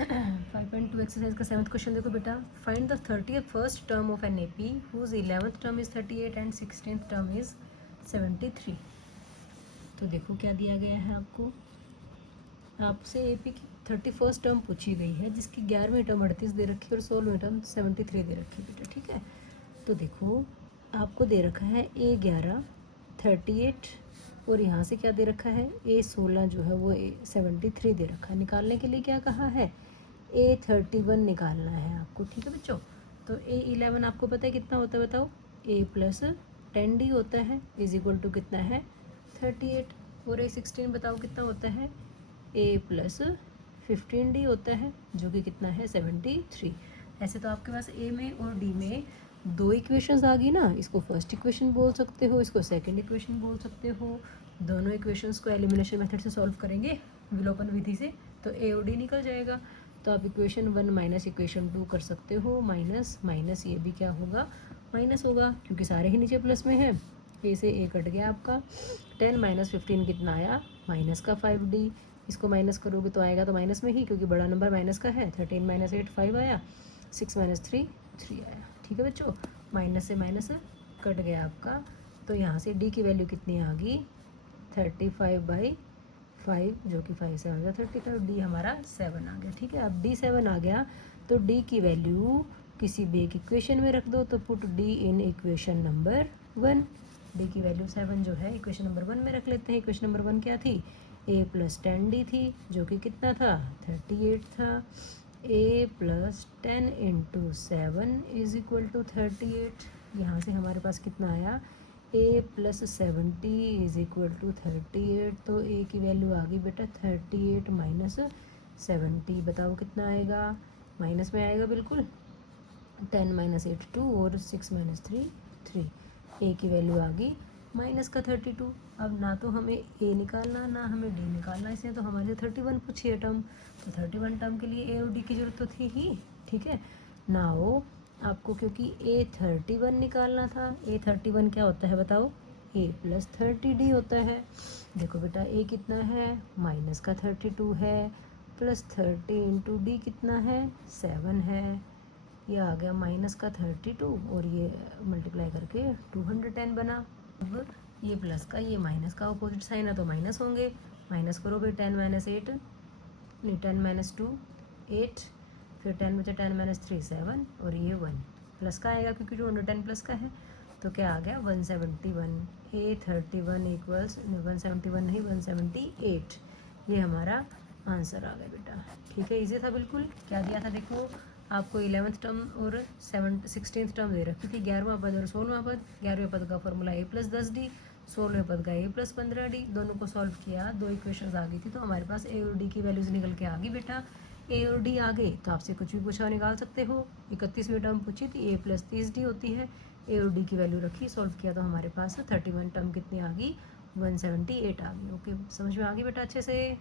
5.2 exercise का 7th question देखो बेटा, find the 31st term of an AP whose 11th term is 38 and 16th term is 73। तो देखो क्या दिया गया है आपको, आपसे एपी की 31st टर्म पूछी गई है जिसकी 11वीं टर्म 38 दे रखी है और 16वीं टर्म 73 दे रखी है बेटा, ठीक है। तो देखो आपको दे रखा है A11 38 और यहाँ से क्या दे रखा है A16 जो है वो 73 दे रखा है। निकालने के लिए क्या कहा है, A31 निकालना है आपको, ठीक है बच्चों। तो A11 आपको पता है कितना होता है बताओ, A प्लस 10D होता है इज इक्वल टू कितना है 38। और A16 बताओ कितना होता है, A प्लस 15D होता है जो कि कितना है 73। ऐसे तो आपके पास A में और D में दो इक्वेशंस आ गई ना, इसको फर्स्ट इक्वेशन बोल सकते हो, इसको सेकंड इक्वेशन बोल सकते हो। दोनों इक्वेशंस को एलिमिनेशन मेथड से सॉल्व करेंगे विलोपन विधि से, तो A और D निकल जाएगा। तो आप इक्वेशन 1 माइनस इक्वेशन 2 कर सकते हो, माइनस माइनस ये भी क्या होगा माइनस होगा क्योंकि सारे ही नीचे प्लस में है। ए से ए कट गया आपका, 10 माइनस 15 कितना आया माइनस का 5D। इसको माइनस करोगे तो आएगा तो माइनस में ही क्योंकि बड़ा नंबर माइनस का है। 13 माइनस 8 5 आया, 6 माइनस 3 3 आया, ठीक है बच्चों। माइनस से माइनस कट गया आपका, तो यहाँ से डी की वैल्यू कितनी आ गई 35/5 जो कि 5 से आ गया 35। डी हमारा 7 आ गया, ठीक है। अब डी 7 आ गया तो डी की वैल्यू किसी भी एक इक्वेशन में रख दो, तो put D in equation number 1। D की वैल्यू 7 जो है इक्वेशन नंबर 1 में रख लेते हैं। इक्वेशन नंबर 1 क्या थी, a प्लस 10D थी जो कि कितना था 38 था। a plus 10 into 7 is equal to 38। यहाँ से हमारे पास कितना आया a plus 70 is equal to 38। तो a की वैल्यू आ गई बेटा 38 माइनस 70, बताओ कितना आएगा, माइनस में आएगा बिल्कुल। 10 माइनस 8 2 और 6 माइनस 3 3। ए की वैल्यू आ गई माइनस का 32। अब ना तो हमें ए निकालना ना हमें डी निकालना, इसलिए तो हमारे 31 पूछी है टर्म, तो 31 टर्म के लिए ए और डी की जरूरत तो थी ही, ठीक है ना हो आपको, क्योंकि ए 31 निकालना था। ए 31 क्या होता है बताओ, ए प्लस 30D होता है। देखो बेटा ए कितना है माइनस का 32 है, प्लस 30 इंटू डी कितना है 7 है, ये आ गया माइनस का 32 और ये मल्टीप्लाई करके 210 बना। अब ये प्लस का ये माइनस का अपोजिट साइन है तो माइनस होंगे, माइनस करोगे 10 माइनस 8 नहीं 10 माइनस 2 8, फिर 10 बचे 10 माइनस 3 7 और ये 1 प्लस का आएगा क्योंकि 210 प्लस का है। तो क्या आ गया 171। A31 इक्वल्स 171 नहीं 178, ये हमारा आंसर आ गया बेटा, ठीक है। इजी था बिल्कुल। क्या दिया था देखो आपको 11th टर्म और 16th टर्म दे रखी थी, 11वां पद और 16वां पद। 11वें पद का फॉर्मूला a प्लस 10D, 16वें पद का a प्लस 15D। दोनों को सॉल्व किया, दो इक्वेशंस आ गई थी तो हमारे पास a और d की वैल्यूज निकल के आ गई बेटा। a और d आ गए तो आपसे कुछ भी पूछा निकाल सकते हो। 31वीं टर्म पूछी थी a प्लस 30D होती है, a और d की वैल्यू रखी सॉल्व किया तो हमारे पास 31 टर्म कितनी आ गई 178 आ गई। ओके समझ में आ गई बेटा अच्छे से।